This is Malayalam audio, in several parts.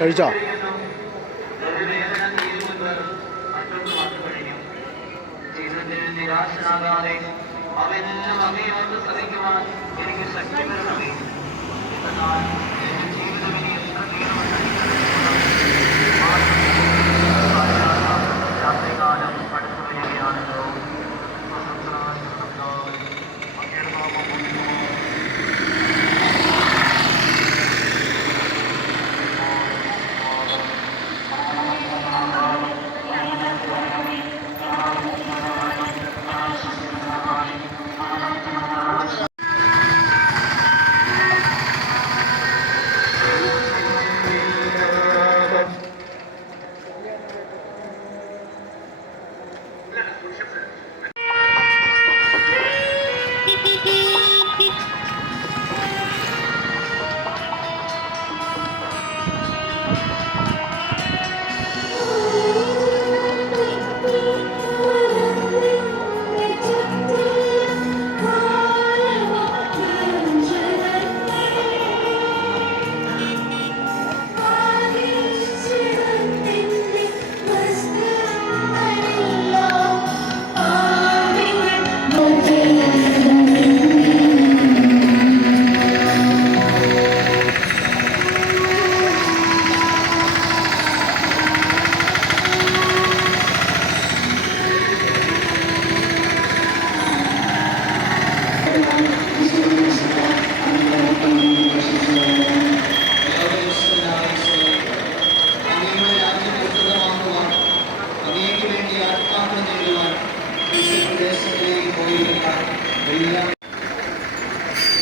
കഴിച്ചോ? നിരാശനാകാതെ അവനെല്ലാം അങ്ങയോട് ശ്രമിക്കുവാൻ എനിക്ക് ശക്തി തരണമേ. എന്നാൽ എന്റെ ജീവിതം ഇനി എത്ര രാത്രികാലം അടുത്തു വരികയാണല്ലോ.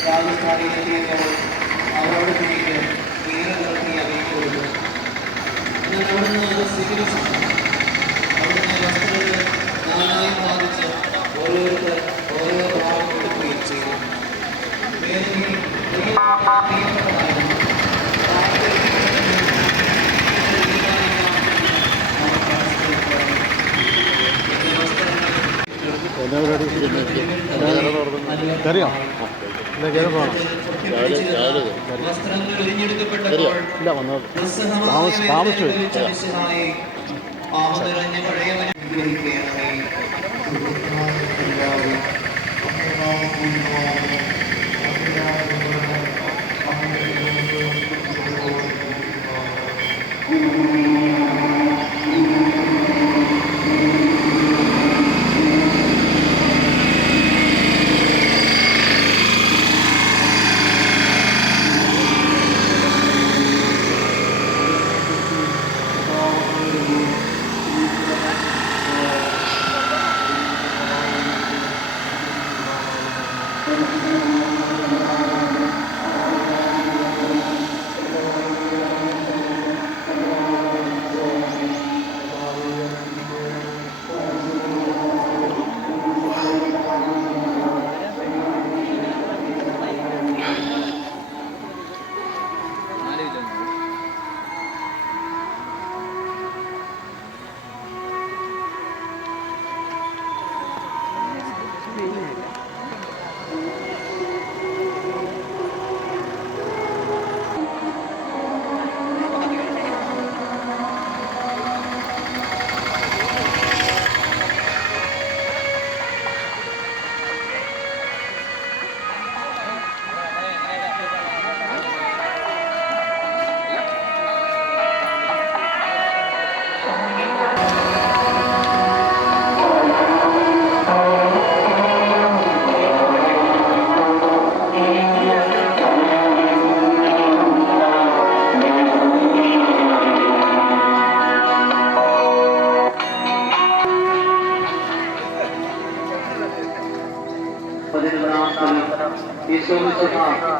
രാജസ്ഥാനിലെത്തിയപ്പോൾ അവരോട് പിന്നീട് വീരനിർത്തി അറിയിക്കുന്നു. എന്നാൽ അവിടുന്ന് അത് സ്വീകരിച്ചു. അവിടുന്ന് വസ്തുക്കൾ നാനായി ബാധിച്ച് ഓരോരുത്തർ ഓരോ ഭാഗം കൊടുക്കുകയും ചെയ്തു. കറിയോ? ഇല്ല വന്നത് താമസിച്ചു.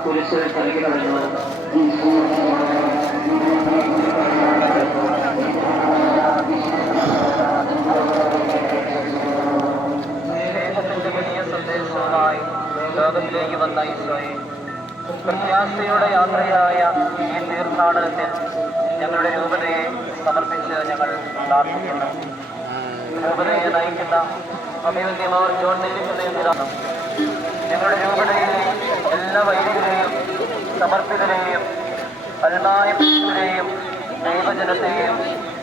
കുരിശ് നൽകി നടന്നു. വലിയ സന്ദേശവുമായി ലോകത്തിലേക്ക് വന്ന ഈശോയെ, പ്രത്യാശയുടെ യാത്രയായ ഈ തീർത്ഥാടനത്തിൽ ഞങ്ങളുടെ രൂപതയെ സമർപ്പിച്ച് ഞങ്ങൾ പ്രാർത്ഥിക്കുന്നു. രൂപതയെ നയിക്കുന്ന അഭിവന്യമാർ ജോൺ നെല്ലിക്കുന്നതിനാണ് ഞങ്ങളുടെ രൂപതയിലെ എല്ലാ വൈദികരെയും സമർപ്പിതരെയും അൽമായരെയും ദൈവജനത്തെയും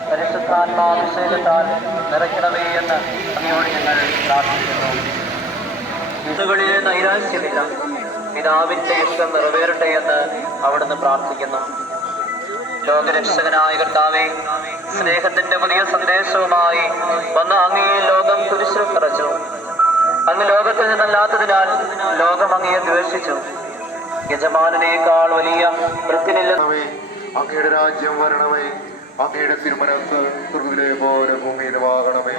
പരിശുദ്ധാത്മാഭിഷേകത്താൽ നിറയ്ക്കണമേ എന്ന് അങ്ങയോട് ഞങ്ങൾ പ്രാർത്ഥിക്കുന്നു. ഇതുകളിൽ നൈരാശ്യമില്ല, പിതാവിന്റെ ഇഷ്ടം നിറവേറട്ടെ എന്ന് അവിടുന്ന് പ്രാർത്ഥിക്കുന്നു. ലോകരക്ഷകനായ കർത്താവേ, സ്നേഹത്തിന്റെ പുതിയ സന്ദേശവുമായി വന്ന അങ്ങയെ ലോകം കുരിശിൽ തറച്ചു. അങ്ങ് ലോകത്തിൽ നിന്നല്ലാത്തതിനാൽ ലോകം അങ്ങയെ ദ്വേഷിച്ചു. യജമാനേക്കാൾ വലിയ വൃത്തിനില്ലെന്നവേ, അങ്ങയുടെ രാജ്യം വരണമേ, അങ്ങയുടെ തിരുമനസ് സ്വർഗ്ഗത്തിലെ പോലെ ഭൂമിയിലുമാകണമേ.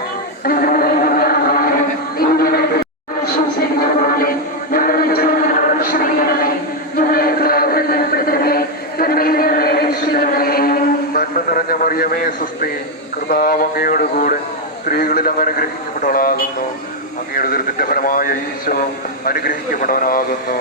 നന്മ നിറഞ്ഞ മറിയമേ സുസ്തി, കർത്താവ് അങ്ങയോട് കൂടെ സ്ത്രീകളിൽ അങ്ങ് അനുഗ്രഹിക്കപ്പെട്ടവളാകുന്നു. അങ്ങയുടെ ദുരിതത്തിന്റെ ഫലമായ ഈശോ അനുഗ്രഹിക്കപ്പെട്ടവനാകുന്നു.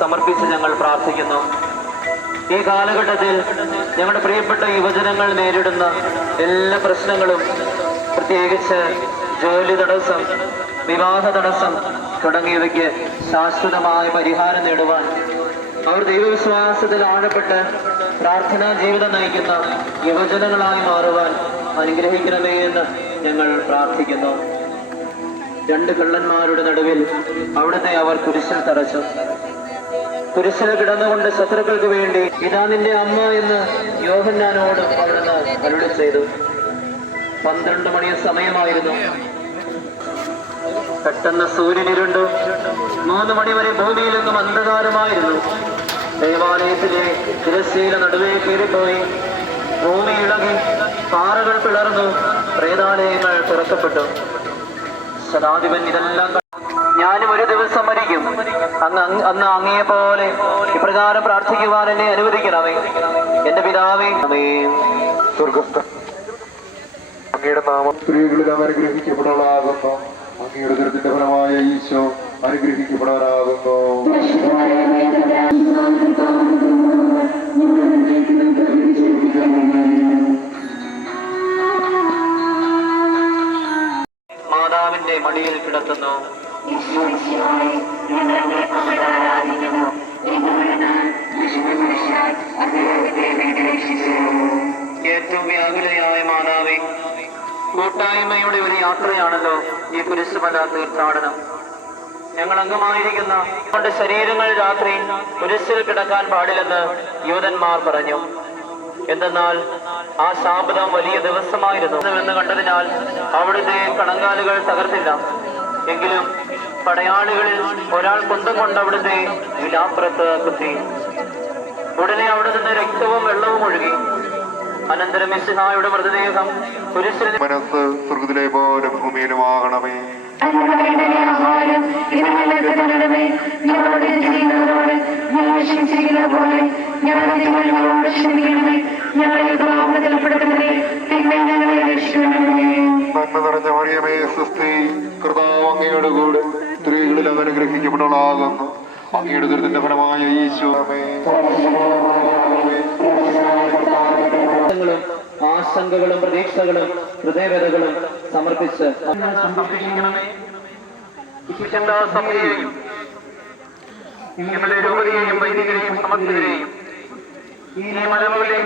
സമർപ്പിച്ച് ഞങ്ങൾ പ്രാർത്ഥിക്കുന്നു. ഈ കാലഘട്ടത്തിൽ ഞങ്ങളുടെ പ്രിയപ്പെട്ട യുവജനങ്ങൾ നേരിടുന്ന എല്ലാ പ്രശ്നങ്ങളും, പ്രത്യേകിച്ച് ജോലി തടസ്സം, വിവാഹ തടസ്സം തുടങ്ങിയവയ്ക്ക് ശാശ്വതമായ പരിഹാരം നേടുവാൻ അവർ ദൈവവിശ്വാസത്തിൽ ആഴപ്പെട്ട് പ്രാർത്ഥനാ ജീവിതം നയിക്കുന്ന യുവജനങ്ങളായി മാറുവാൻ അനുഗ്രഹിക്കണമേ എന്ന് ഞങ്ങൾ പ്രാർത്ഥിക്കുന്നു. രണ്ട് കള്ളന്മാരുടെ നടുവിൽ അവിടുത്തെ അവർ കുരിശിൽ തറച്ചു. കുരിശിൽ കിടന്നുകൊണ്ട് ശത്രുക്കൾക്ക് വേണ്ടി ഇതാ നിന്റെ അമ്മ എന്ന് യോഹന്നാനോട് അവിടുന്ന് അരുളി ചെയ്തു. 12 മണി സമയമായിരുന്നു. പെട്ടെന്ന് സൂര്യനിരുണ്ടു. 3 മണി വരെ ഭൂമിയിലെങ്ങും അന്ധകാരമായിരുന്നു. ദേവാലയത്തിലെ തിരശ്ശീല നടുവേ കീറിപ്പോയി. ഭൂമി ഇളകി, പാറകൾ പിളർന്നു, പ്രേതാലയങ്ങൾ തുറക്കപ്പെട്ടു. ശതാധിപൻ ഇതെല്ലാം ഞാനും ഒരു ദിവസം മരിക്കും, അന്ന് അങ്ങയെ പോലെ ഇപ്രകാരം പ്രാർത്ഥിക്കുവാൻ എന്നെ അനുവദിക്കണമേ. എന്റെ പിതാവേ, സ്വർഗസ്ഥ അങ്ങയുടെ നാമം സ്ത്രീകളിൽ അവ അനുഗ്രഹിക്കപ്പെടാനാകുന്നു. അങ്ങയുടെ ദുരിതത്തിന്റെ ഫലമായ ഈശോ അനുഗ്രഹിക്കപ്പെടാനാകുന്നു. മാതാവിന്റെ മടിയിൽ കിടത്തുന്നു. ഏറ്റവും വ്യാകുലയായ മാതാവേ, കൂട്ടായ്മയുടെ ഒരു യാത്രയാണല്ലോ ഈ കുരിശുമല തീർത്ഥാടനം. ഞങ്ങൾ അംഗമായിരിക്കുന്ന കൊണ്ട് ശരീരങ്ങൾ രാത്രി കുരിശിൽ കിടക്കാൻ പാടില്ലെന്ന് യൂതന്മാർ പറഞ്ഞു. എന്തെന്നാൽ ആ ശാപതം വലിയ ദിവസമായിരുന്നു എന്ന് കണ്ടതിനാൽ അവിടുത്തെ കണങ്കാലുകൾ തകർത്തില്ല. എങ്കിലും പടയാളികളിൽ ഒരാൾ കുന്തം കൊണ്ട് അവിടുത്തെ വിലാപ്പുറത്ത് കുത്തി. ഉടനെ അവിടെ നിന്ന് രക്തവും വെള്ളവും ഒഴുകി. അനന്തരം മിശിഹായുടെ മൃതദേഹം കുരിശിൽ മനസ്സ് സ്വർഗ്ഗത്തിലെ പോലെ ഭൂമിയിലുമാകണമേ. നന്മ നിറഞ്ഞ മറിയമേ സുസ്തി, കർത്താവ് അങ്ങയോട് കൂടെ സ്ത്രീകളിൽ അവൻ അനുഗ്രഹിക്കപ്പെട്ടവളാകുന്നു. അങ്ങയുടെ ദുരിതത്തിന്റെ ഫലമായ ഈശോ ആശങ്കകളും പ്രതീക്ഷകളും ഹൃദയവേദകളും സമർപ്പിച്ച് സഭയെയും ഞങ്ങളുടെ രൂപതയെയും വൈദികരെയും സമർപ്പിക്കുകയും ഈ മലമുകളിലേക്ക്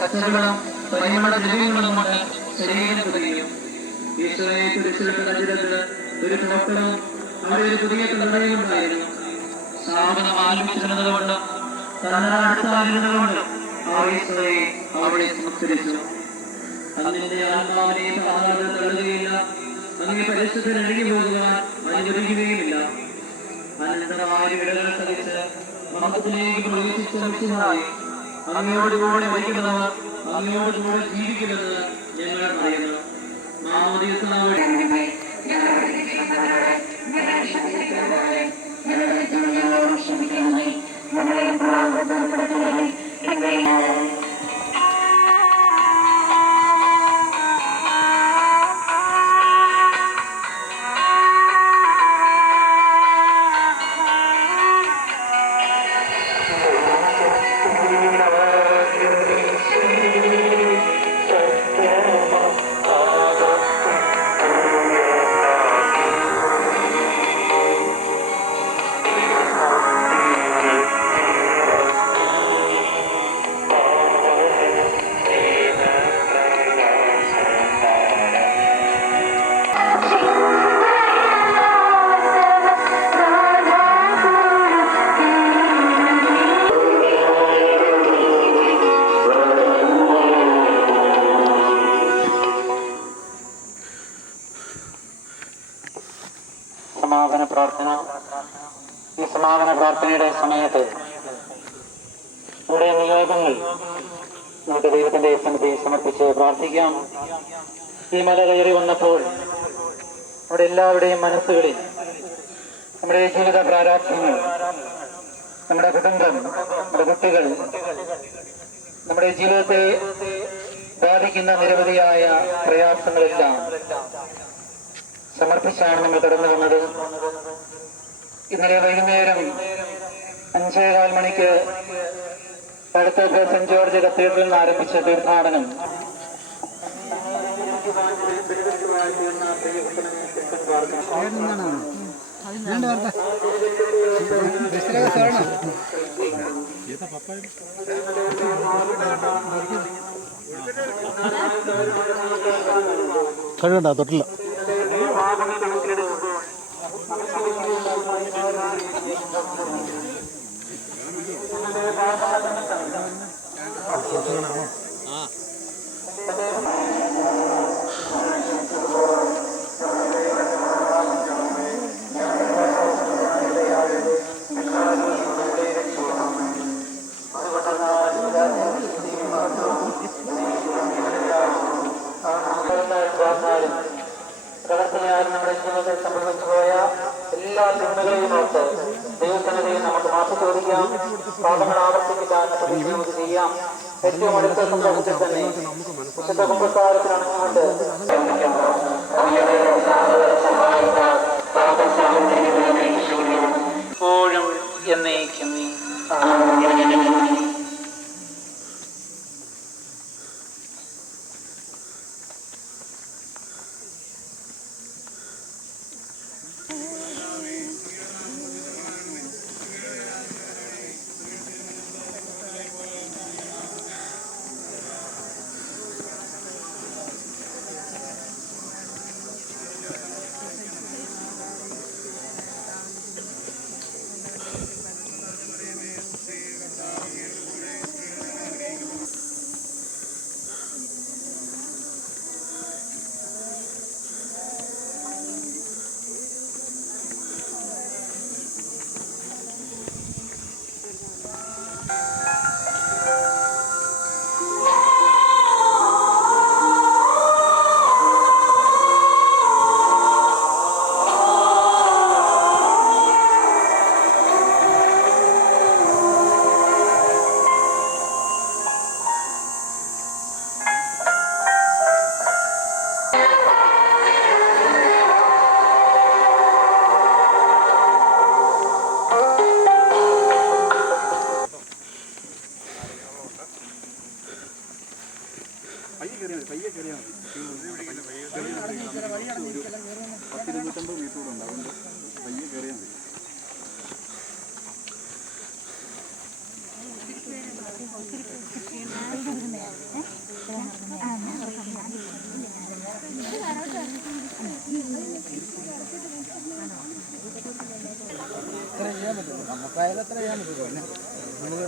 പച്ചവെള്ളം പരിമള ദ്രവ്യങ്ങളും കൊണ്ട് ശരീരം പുതിയും ഈശോയെ കുരിശിലിട്ട കജിതക്ക് ഒരു തോട്ടവും അവിടെ ഒരു പുതിയ കല്ലറയും ഉണ്ടായിരുന്നു. സ്ഥാപനം ആരംഭിച്ചിരുന്നതുകൊണ്ടും തന്നടുത്തായിരുന്നതുകൊണ്ടും ഈശോയെ അവിടെ സംസ്കരിച്ചു. അതിന്റെ ആത്മാവിനെ സാധാരണ തള്ളുകയില്ല, അങ്ങനെ പരിശുദ്ധൻ അഴുകി പോകുവാൻ അനുവദിക്കുകയുമില്ല. അനന്തരമായ വിടകൾ സഹിച്ച് മഹത്തിലേക്ക് പ്രവേശിച്ച മിശിഹായി അങ്ങയോടുകൂടെ മരിക്കുന്നവർ അങ്ങയോടുകൂടെ ജീവിക്കുമെന്ന് ഞങ്ങൾ അറിയുന്നു. സമാപന പ്രാർത്ഥന. ഈ സമാപന പ്രാർത്ഥനയുടെ സമയത്ത് നമ്മുടെ നിയോഗങ്ങൾ നമുക്ക് ദൈവത്തിന്റെ സന്നിധിയിൽ സമർപ്പിച്ച് പ്രാർത്ഥിക്കാം. ഈ മല കയറി വന്നപ്പോൾ നമ്മുടെ എല്ലാവരുടെയും മനസ്സുകളിൽ നമ്മുടെ ജീവിത പ്രാരാബ്ധങ്ങൾ, നമ്മുടെ കുടുംബം, നമ്മുടെ കുട്ടികൾ, നമ്മുടെ ജീവിതത്തെ ബാധിക്കുന്ന നിരവധിയായ പ്രയാസങ്ങളെല്ലാം സമർപ്പിച്ചാണ് നമ്മൾ കടന്നു വന്നത്. ഇന്നലെ വൈകുന്നേരം 5:15 മണിക്ക് അടുത്ത സെന്റ് ജോർജ് കത്തീഡ്രലിൽ നിന്ന് ആരംഭിച്ച തീർത്ഥാടനം കഴിവണ്ട തൊട്ടില്ല. പ്രവർത്തനയാൽ നമ്മുടെ ജീവിതത്തിൽ സംഭവിച്ചു പോയ എല്ലാ തിന്മകളെയും ഓർത്ത് ദൈവസന്നിധിയിൽ നമുക്ക് മാറ്റി ചോദിക്കാം. പാപങ്ങൾ ആവർത്തിക്കാൻ പ്രതിജ്ഞ ചെയ്യാം. ഏറ്റവും അടുത്ത സന്ദർഭത്തിൽ തന്നെ വിശുദ്ധ കുമ്പസാരത്തിലണഞ്ഞുകൊണ്ട് എപ്പോഴും എന്നേക്കും ഒത്തിരി വയലത്ര ചെയ്യാൻ പറ്റില്ല നമുക്ക്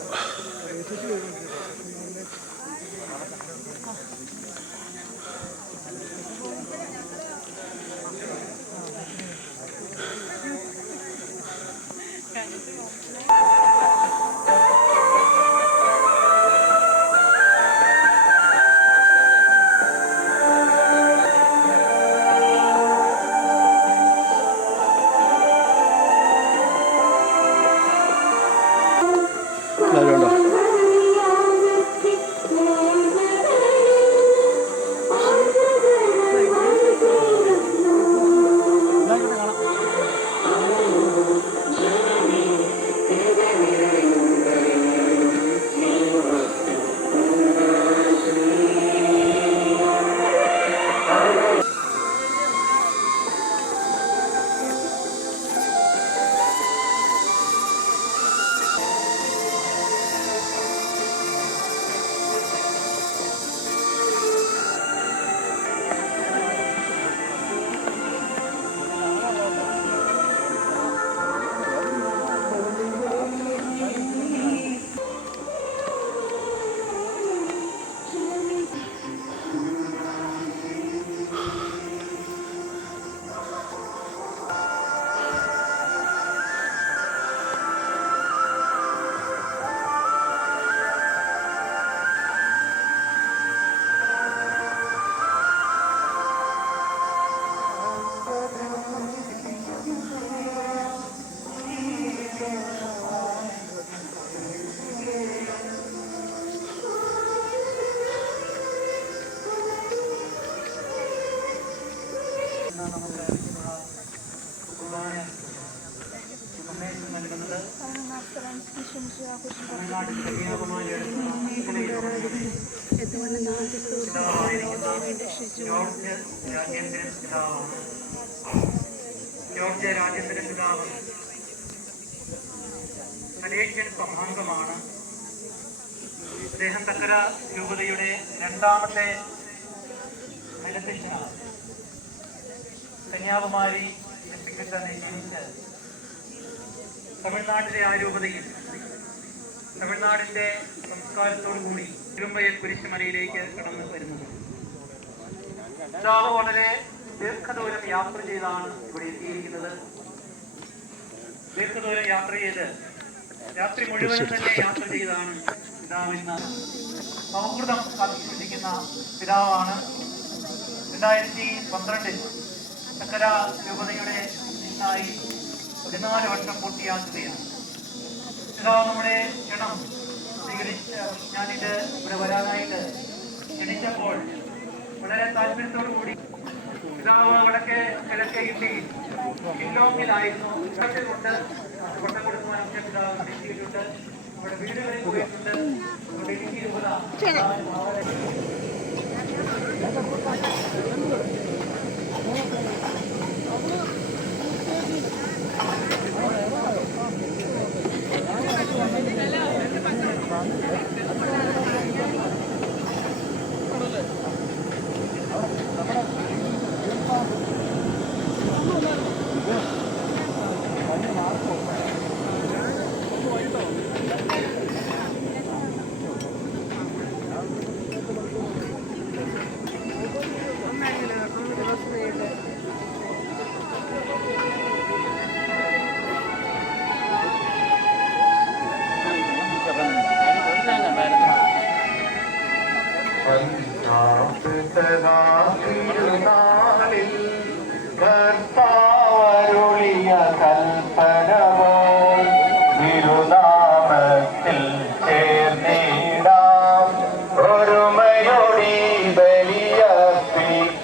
ഉണ്ടോ ജോർജ് രാജേന്ദ്രൻ പിതാവ് മലേഷ്യൻ സഭാംഗമാണ്. അദ്ദേഹം തക്കര രൂപതയുടെ രണ്ടാമത്തെ മേലധ്യക്ഷനാണ്. കന്യാകുമാരി ഡിസ്ട്രിക്റ്റിൽ തന്നെ ജനിച്ച് തമിഴ്നാട്ടിലെ ആ രൂപതയിൽ തമിഴ്നാടിന്റെ സംസ്കാരത്തോടു കൂടി തിരുമ്പയൽ കുരിശുമലയിലേക്ക് കടന്നു വരുന്നത്. പിതാവ് വളരെ ദീർഘദൂരം യാത്ര ചെയ്താണ് ഇവിടെ എത്തിയിരിക്കുന്നത്. ദീർഘദൂരം യാത്ര ചെയ്ത് രാത്രി മുഴുവനും തന്നെ യാത്ര ചെയ്താണ് പിതാവിന് സൗഹൃദം കാത്തിരിക്കുന്ന പിതാവാണ്. 2012 ചക്കര രൂപതയുടെ അധ്യക്ഷനായി 14 വർഷം പൂർത്തിയാക്കുകയാണ്. പിതാവ് നമ്മുടെ ക്ഷണം സ്വീകരിച്ച് ഞാനിത് ഇവിടെ വരാനായിട്ട് ക്ഷണിച്ചപ്പോൾ വളരെ താല്പര്യത്തോടു കൂടി പിതാവ് വടക്കേ കിഴക്കേ ഇല്ലോങ്ങിലായിരുന്നു. കൊണ്ട് കൊട്ടം കൊടുക്കുവാൻ പിതാവ് എത്തിയിട്ടുണ്ട്. നമ്മുടെ വീടുകളിൽ പോയിട്ടുണ്ട്. നമ്മുടെ ഇടുക്കി രൂപത കർത്താവരുളിയ കൽപ്പനമോ തിരുനാമത്തിൽ ചേർന്നിടാം, ഒരുമയോടി ബലിയർപ്പിക്കാം.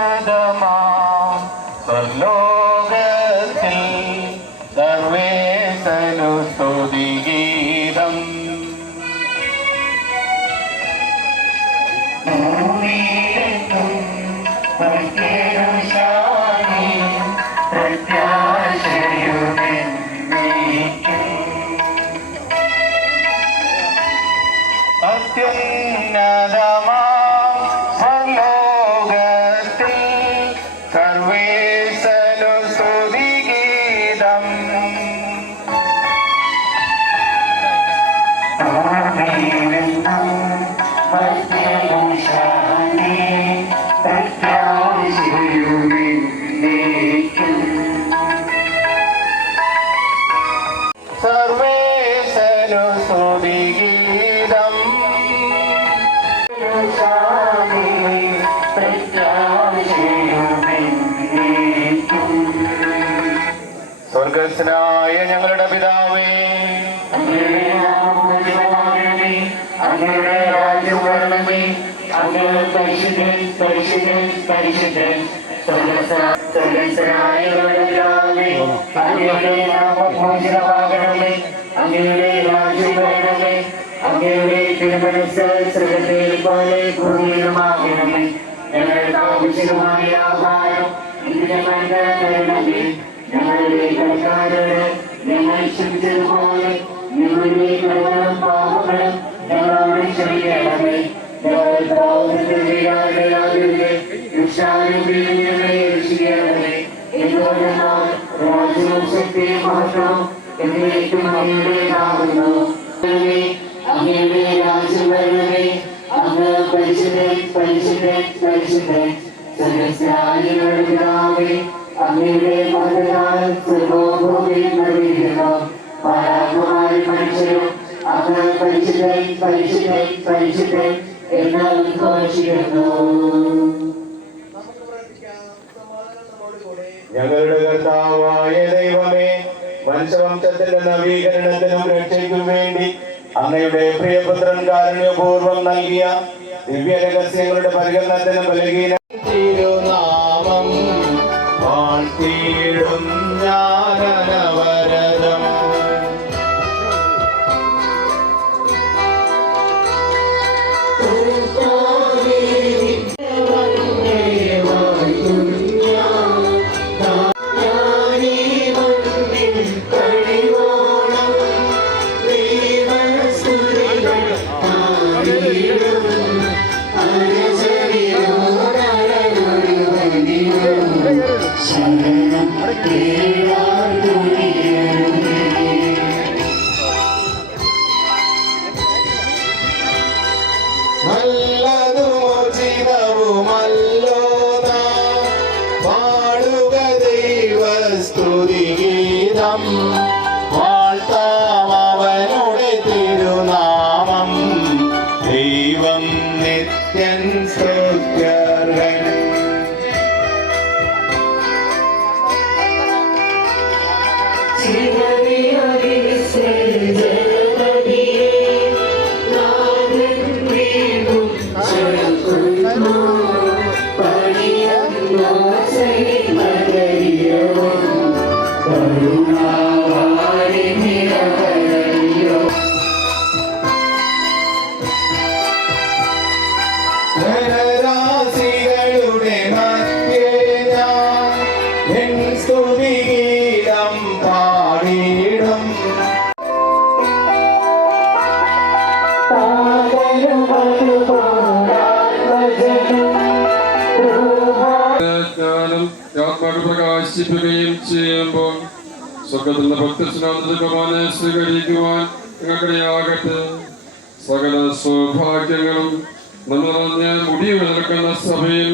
ജന്യതമാം സ്വർലോകത്തിൽ സർവേശനു സ്തുതിഗീതം. ഭൂമിയിലെങ്ങും പ്രത്യേകം ശാന്തി പ്രത്യാ അത്യുന്നതമാം സ്വലോകത്തിൽ സർവേശനു സ്തുതിഗീതം. സർവേശനു സ്തുതിഗീതം. സ്വർഗസ്ഥനായ ഞങ്ങളുടെ പിതാവേ, അങ്ങയുടെ രാജ്യം വരണമേ, അങ്ങയുടെ പരിശുദ്ധൻ പരിശുദ്ധൻ പരിശുദ്ധൻ സ്വർഗസ്ഥനായ ഞങ്ങളുടെ പിതാവേ, അങ്ങയുടെ നാമം പൂജിതമാകണമേ, അങ്ങയുടെ രാജ്യം വരണമേ, അങ്ങയുടെ തിരുമനസ്സ് സ്വർഗ്ഗത്തിൽ പോലെ ഭൂമിയിലുമാകണമേ. ഞങ്ങൾക്ക് ആവശ്യമായ ആഹാരം ഇന്ന് ഞങ്ങൾക്ക് തരണമേ. ഞങ്ങളുടെ കടക്കാരോട് ഞങ്ങൾ ക്ഷമിച്ചതുപോലെ ഞങ്ങളുടെ കടങ്ങളും പാപങ്ങളും ഞങ്ങളോട് ക്ഷമിക്കണമേ. ഞങ്ങൾ പാപത്തിൽ വീഴാതെയാകരുതേ, ദുഷ്ടാരൂപിയിൽ ഞങ്ങളെ രക്ഷിക്കണമേ. എന്തുകൊണ്ടെന്നാൽ രാജ്യവും ശക്തിയും മഹത്വവും എന്നേക്കും അങ്ങയുടേതാകുന്നു. അങ്ങയുടെ രാജ്യം വരണമേ, അങ്ങ് പരിശുദ്ധൻ പരിശുദ്ധൻ പരിശുദ്ധൻ സ്വർഗ്ഗസ്ഥനായ പിതാവേ, അങ്ങയുടെ മഹത്താൽ സ്വർഗ്ഗവും ഭൂമിയും നിറഞ്ഞിരിക്കുന്നു. മാലാഖമാരും മനുഷ്യരും അങ്ങ് പരിശുദ്ധൻ പരിശുദ്ധൻ പരിശുദ്ധൻ എന്ന് ഉദ്ഘോഷിക്കുന്നു. ഞങ്ങളുടെ കർത്താവായ ദൈവമേ, മനുഷ്യവംശത്തിന്റെ നവീകരണത്തിനും രക്ഷയ്ക്കും വേണ്ടി അങ്ങയുടെ പ്രിയപുത്രൻ കാരുണ്യപൂർവ്വം നൽകിയ ദിവ്യ രഹസ്യങ്ങളുടെ പരിഗണനത്തിന് ബലഹീന തിരുനാമം വാഴ്ത്തിയിടും ഞാനവരതം. നല്ലതുമോചിതവുമല്ലോ നാം പാടുക ദൈവസ്തുതിഗീതം. വാഴ്ത്താം അവനുടെ തിരുനാമം, ദൈവം നിത്യൻ സ്തുത്യർഹൻ. ധനരാശികളുടെ മധ്യേ ഞാൻ എൻ സ്തുതിഗീതം പാടിയിടും. ജ്ഞാനം ആത്മാവ് പ്രകാശിപ്പിക്കുകയും ചെയ്യുമ്പോൾ സ്വർഗത്തിലുള്ള ഭക്തസ്നാനത്തിന് സ്വീകരിക്കുവാൻ നിങ്ങൾക്കിടയാകട്ടെ. സകല സൗഭാഗ്യങ്ങളും നിറഞ്ഞ മുടിവ് നിൽക്കുന്ന സഭയിൽ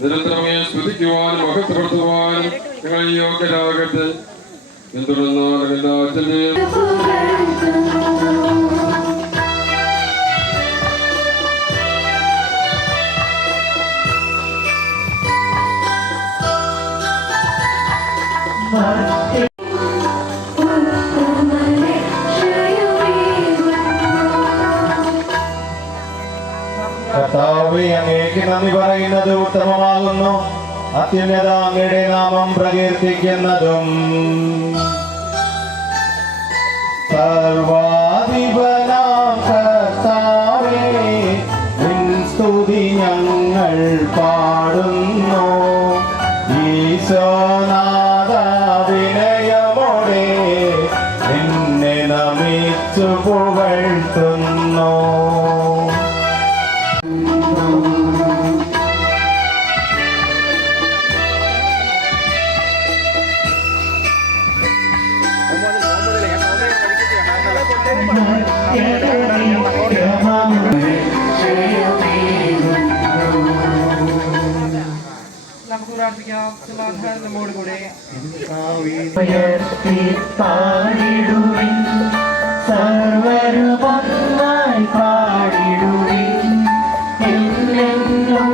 നിരന്തരമായി സ്തുതിക്കുവാനും മഹത്വപ്പെടുത്തുവാനും നിങ്ങൾ യോഗ്യരാകട്ടെ. എന്തുകൊണ്ടെന്നാൽ എല്ലാറ്റിന്റെയും കർത്താവേ, അങ്ങേക്ക് നന്ദി പറയുന്നത് ഉത്തമമാകുന്നു. അത്യുന്നത അങ്ങയുടെ നാമം പ്രകീർത്തിക്കുന്നതും സർവാധിപനാം കർത്താവേ, നിൻ സ്തുതി ഞങ്ങൾ പാടുന്നു. ഈശോനാഥ വിനയമോടെ നിന്നെ നമിച്ചു പുകഴ്ത്തുന്നു. പ്രാർത്ഥിക്കാം. സമാധാനം നമ്മോട് കൂടെ. ഉയർത്തി പാടിടുവിൻ, സർവരുമൊന്നായി പാടിടുവിൻ, എന്നെന്നും